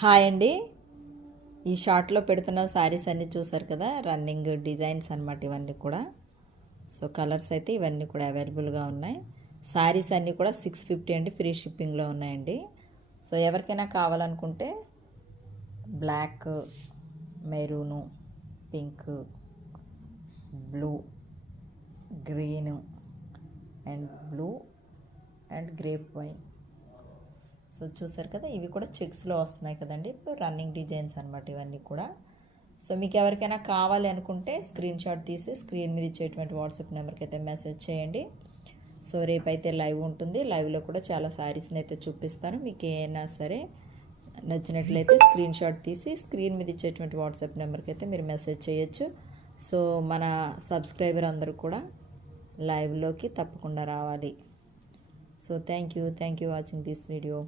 Hi అండి. ఈ షార్ట్లో పెడుతున్న శారీస్ అన్నీ చూసారు కదా, రన్నింగ్ డిజైన్స్ అన్నమాట ఇవన్నీ కూడా. సో కలర్స్ అయితే ఇవన్నీ కూడా అవైలబుల్గా ఉన్నాయి. శారీస్ అన్నీ కూడా 650 అండి, ఫ్రీ షిప్పింగ్లో ఉన్నాయండి. సో ఎవరికైనా కావాలనుకుంటే black, maroon, pink, blue, green and blue and grape wine. So చూసారు కదా, ఇవి కూడా చెక్స్లో వస్తున్నాయి కదండి, ఇప్పుడు రన్నింగ్ డిజైన్స్ అనమాట ఇవన్నీ కూడా. సో మీకు ఎవరికైనా కావాలి అనుకుంటే స్క్రీన్ షాట్ తీసి స్క్రీన్ మీద ఇచ్చేటువంటి వాట్సాప్ నెంబర్కి అయితే మెసేజ్ చేయండి. సో రేపైతే లైవ్ ఉంటుంది. లైవ్లో కూడా చాలా శారీస్ని అయితే చూపిస్తాను. మీకు ఏమైనా సరే నచ్చినట్లయితే స్క్రీన్ షాట్ తీసి స్క్రీన్ మీద ఇచ్చేటువంటి వాట్సాప్ నెంబర్కి అయితే మీరు మెసేజ్ చేయొచ్చు. సో మన సబ్స్క్రైబర్ అందరూ కూడా లైవ్లోకి తప్పకుండా రావాలి. So thank you watching this video.